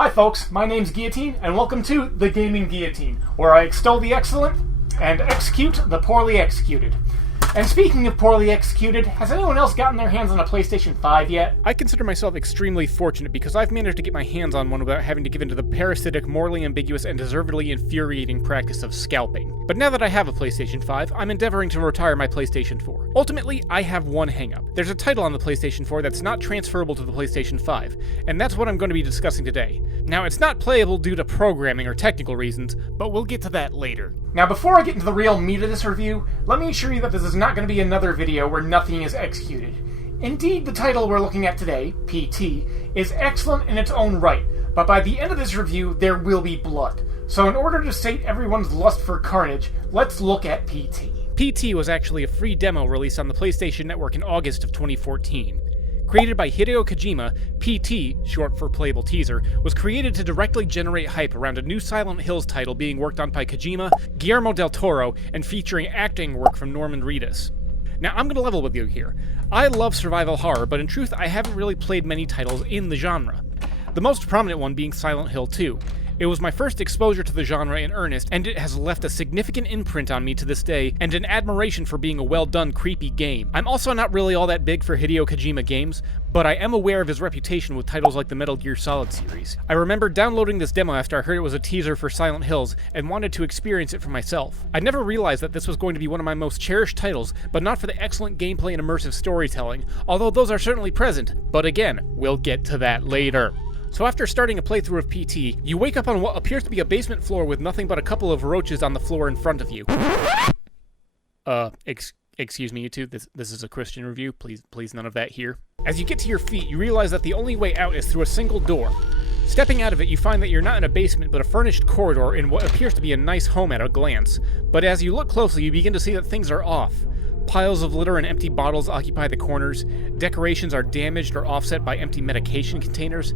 Hi folks, my name's Guillotine, and welcome to The Gaming Guillotine, where I extol the excellent and execute the poorly executed. And speaking of poorly executed, has anyone else gotten their hands on a PlayStation 5 yet? I consider myself extremely fortunate because I've managed to get my hands on one without having to give in to the parasitic, morally ambiguous, and deservedly infuriating practice of scalping. But now that I have a PlayStation 5, I'm endeavoring to retire my PlayStation 4. Ultimately, I have one hang-up. There's a title on the PlayStation 4 that's not transferable to the PlayStation 5, and that's what I'm going to be discussing today. Now, it's not playable due to programming or technical reasons, but we'll get to that later. Now, before I get into the real meat of this review, let me assure you that this is not going to be another video where nothing is executed. Indeed, the title we're looking at today, PT, is excellent in its own right, but by the end of this review, there will be blood. So in order to sate everyone's lust for carnage, let's look at PT. PT was actually a free demo released on the PlayStation Network in August of 2014. Created by Hideo Kojima, PT, short for Playable Teaser, was created to directly generate hype around a new Silent Hills title being worked on by Kojima, Guillermo del Toro, and featuring acting work from Norman Reedus. Now, I'm going to level with you here. I love survival horror, but in truth, I haven't really played many titles in the genre. The most prominent one being Silent Hill 2. It was my first exposure to the genre in earnest, and it has left a significant imprint on me to this day, and an admiration for being a well-done, creepy game. I'm also not really all that big for Hideo Kojima games, but I am aware of his reputation with titles like the Metal Gear Solid series. I remember downloading this demo after I heard it was a teaser for Silent Hills, and wanted to experience it for myself. I never realized that this was going to be one of my most cherished titles, but not for the excellent gameplay and immersive storytelling, although those are certainly present, but again, we'll get to that later. So after starting a playthrough of PT, you wake up on what appears to be a basement floor with nothing but a couple of roaches on the floor in front of you. Excuse me, you two, this is a Christian review, please none of that here. As you get to your feet, you realize that the only way out is through a single door. Stepping out of it, you find that you're not in a basement, but a furnished corridor in what appears to be a nice home at a glance. But as you look closely, you begin to see that things are off. Piles of litter and empty bottles occupy the corners, decorations are damaged or offset by empty medication containers.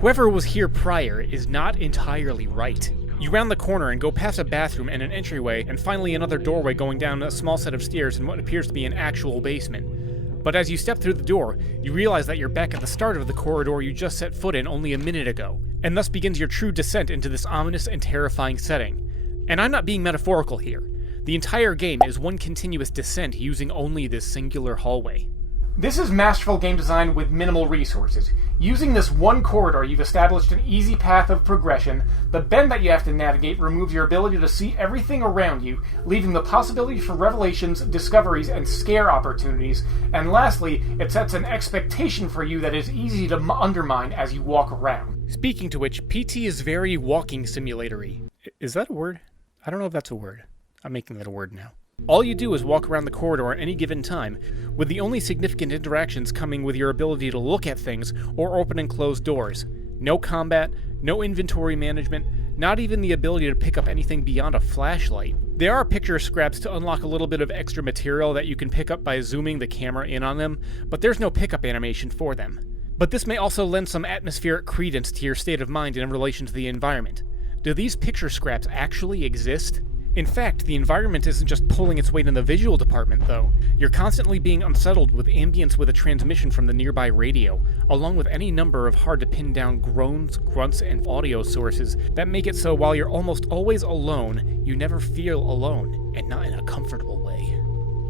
Whoever was here prior is not entirely right. You round the corner and go past a bathroom and an entryway, and finally another doorway going down a small set of stairs in what appears to be an actual basement. But as you step through the door, you realize that you're back at the start of the corridor you just set foot in only a minute ago, and thus begins your true descent into this ominous and terrifying setting. And I'm not being metaphorical here. The entire game is one continuous descent using only this singular hallway. This is masterful game design with minimal resources. Using this one corridor, you've established an easy path of progression. The bend that you have to navigate removes your ability to see everything around you, leaving the possibility for revelations, discoveries, and scare opportunities. And lastly, it sets an expectation for you that is easy to undermine as you walk around. Speaking to which, PT is very walking simulatory. Is that a word? I don't know if that's a word. I'm making that a word now. All you do is walk around the corridor at any given time, with the only significant interactions coming with your ability to look at things or open and close doors. No combat, no inventory management, not even the ability to pick up anything beyond a flashlight. There are picture scraps to unlock a little bit of extra material that you can pick up by zooming the camera in on them, but there's no pickup animation for them. But this may also lend some atmospheric credence to your state of mind in relation to the environment. Do these picture scraps actually exist? In fact, the environment isn't just pulling its weight in the visual department, though. You're constantly being unsettled with ambience with a transmission from the nearby radio, along with any number of hard-to-pin-down groans, grunts, and audio sources that make it so while you're almost always alone, you never feel alone, and not in a comfortable way.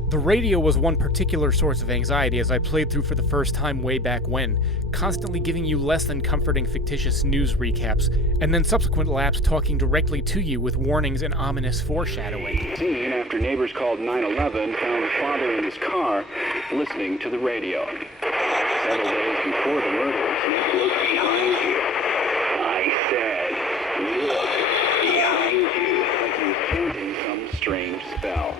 The radio was one particular source of anxiety as I played through for the first time way back when, constantly giving you less than comforting fictitious news recaps, and then subsequent laps talking directly to you with warnings and ominous foreshadowing. Scene after neighbors called 911 found the father in his car listening to the radio. Several days before the murders, look behind you. I said, look behind you, like he was chanting some strange spell.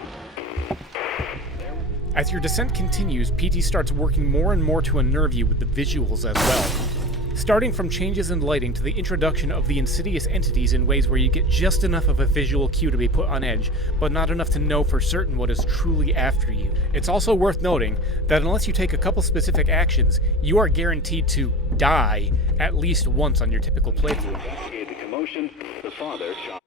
As your descent continues, PT starts working more and more to unnerve you with the visuals as well. Starting from changes in lighting to the introduction of the insidious entities in ways where you get just enough of a visual cue to be put on edge, but not enough to know for certain what is truly after you. It's also worth noting that unless you take a couple specific actions, you are guaranteed to die at least once on your typical playthrough. Investigate the commotion, the father shot.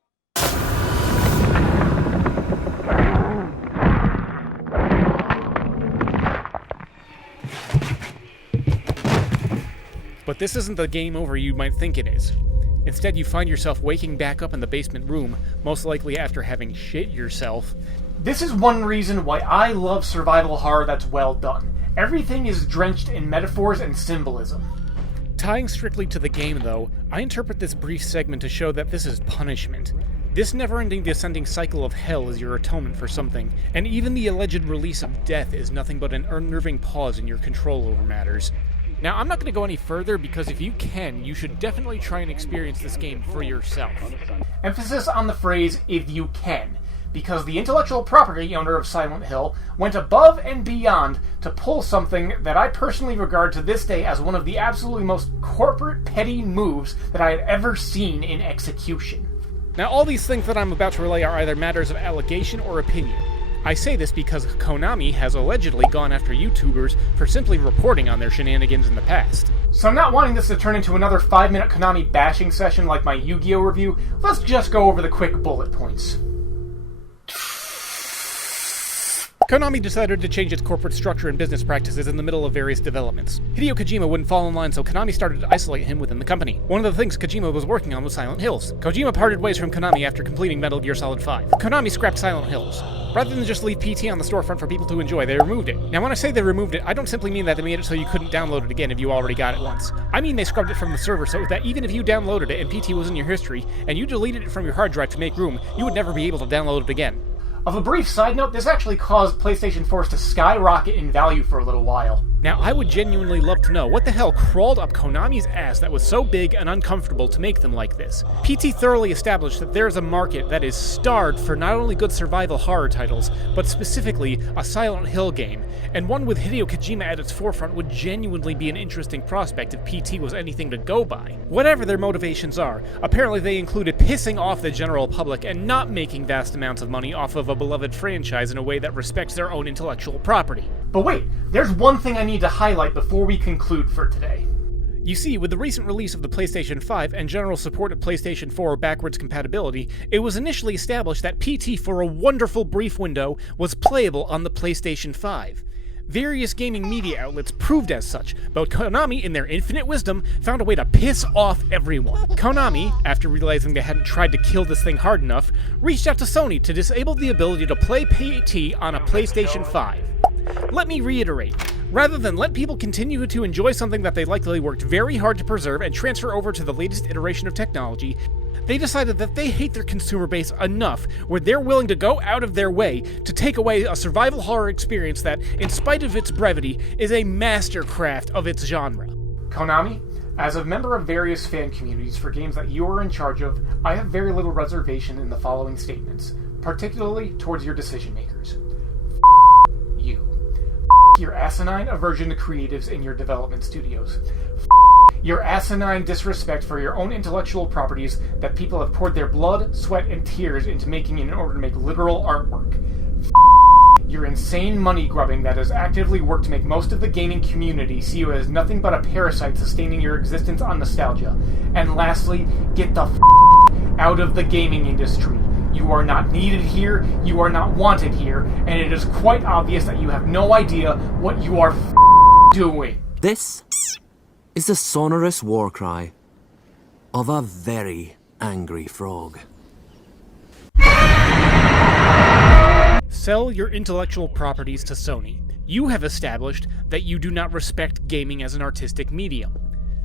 But this isn't the game over you might think it is. Instead, you find yourself waking back up in the basement room, most likely after having shit yourself. This is one reason why I love survival horror that's well done. Everything is drenched in metaphors and symbolism. Tying strictly to the game, though, I interpret this brief segment to show that this is punishment. This never-ending descending cycle of hell is your atonement for something, and even the alleged release of death is nothing but an unnerving pause in your control over matters. Now, I'm not going to go any further because if you can, you should definitely try and experience this game for yourself. Emphasis on the phrase, if you can, because the intellectual property owner of Silent Hill went above and beyond to pull something that I personally regard to this day as one of the absolutely most corporate petty moves that I have ever seen in execution. Now, all these things that I'm about to relay are either matters of allegation or opinion. I say this because Konami has allegedly gone after YouTubers for simply reporting on their shenanigans in the past. So I'm not wanting this to turn into another 5-minute Konami bashing session like my Yu-Gi-Oh! Review. Let's just go over the quick bullet points. Konami decided to change its corporate structure and business practices in the middle of various developments. Hideo Kojima wouldn't fall in line, so Konami started to isolate him within the company. One of the things Kojima was working on was Silent Hills. Kojima parted ways from Konami after completing Metal Gear Solid 5. Konami scrapped Silent Hills. Rather than just leave PT on the storefront for people to enjoy, they removed it. Now, when I say they removed it, I don't simply mean that they made it so you couldn't download it again if you already got it once. I mean they scrubbed it from the server so that even if you downloaded it and PT was in your history, and you deleted it from your hard drive to make room, you would never be able to download it again. Of a brief side note, this actually caused PlayStation 4s to skyrocket in value for a little while. Now, I would genuinely love to know what the hell crawled up Konami's ass that was so big and uncomfortable to make them like this. PT thoroughly established that there is a market that is starved for not only good survival horror titles, but specifically a Silent Hill game, and one with Hideo Kojima at its forefront would genuinely be an interesting prospect if PT was anything to go by. Whatever their motivations are, apparently they included pissing off the general public and not making vast amounts of money off of a beloved franchise in a way that respects their own intellectual property. But wait, there's one thing I need to highlight before we conclude for today. You see, with the recent release of the PlayStation 5 and general support of PlayStation 4 backwards compatibility, it was initially established that PT for a wonderful brief window was playable on the PlayStation 5. Various gaming media outlets proved as such, but Konami, in their infinite wisdom, found a way to piss off everyone. Konami, after realizing they hadn't tried to kill this thing hard enough, reached out to Sony to disable the ability to play PT on a PlayStation 5. Let me reiterate, rather than let people continue to enjoy something that they likely worked very hard to preserve and transfer over to the latest iteration of technology, they decided that they hate their consumer base enough where they're willing to go out of their way to take away a survival horror experience that, in spite of its brevity, is a mastercraft of its genre. Konami, as a member of various fan communities for games that you are in charge of, I have very little reservation in the following statements, particularly towards your decision makers. You. Your asinine aversion to creatives in your development studios. Your asinine disrespect for your own intellectual properties that people have poured their blood, sweat, and tears into making in order to make literal artwork. Your insane money grubbing that has actively worked to make most of the gaming community see you as nothing but a parasite sustaining your existence on nostalgia. And lastly, get the out of the gaming industry. You are not needed here, you are not wanted here, and it is quite obvious that you have no idea what you are doing. This is the sonorous war cry of a very angry frog. Sell your intellectual properties to Sony. You have established that you do not respect gaming as an artistic medium.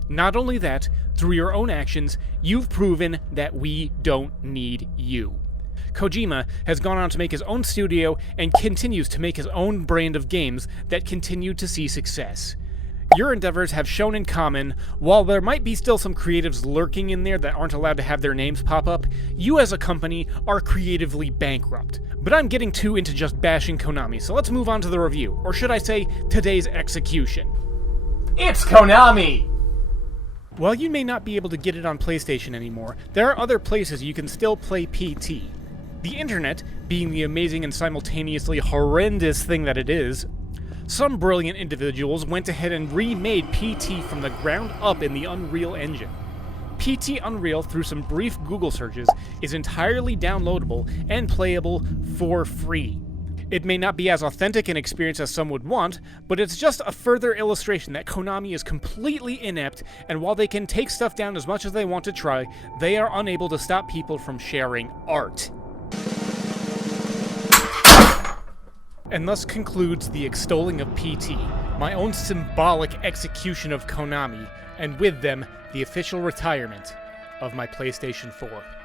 Not only that, through your own actions, you've proven that we don't need you. Kojima has gone on to make his own studio and continues to make his own brand of games that continue to see success. Your endeavors have shown in common, while there might be still some creatives lurking in there that aren't allowed to have their names pop up, you as a company are creatively bankrupt. But I'm getting too into just bashing Konami, so let's move on to the review, or should I say, today's execution. It's Konami! While you may not be able to get it on PlayStation anymore, there are other places you can still play PT. The internet, being the amazing and simultaneously horrendous thing that it is, some brilliant individuals went ahead and remade PT from the ground up in the Unreal Engine. PT Unreal, through some brief Google searches, is entirely downloadable and playable for free. It may not be as authentic an experience as some would want, but it's just a further illustration that Konami is completely inept, and while they can take stuff down as much as they want to try, they are unable to stop people from sharing art. And thus concludes the extolling of PT, my own symbolic execution of Konami, and with them, the official retirement of my PlayStation 4.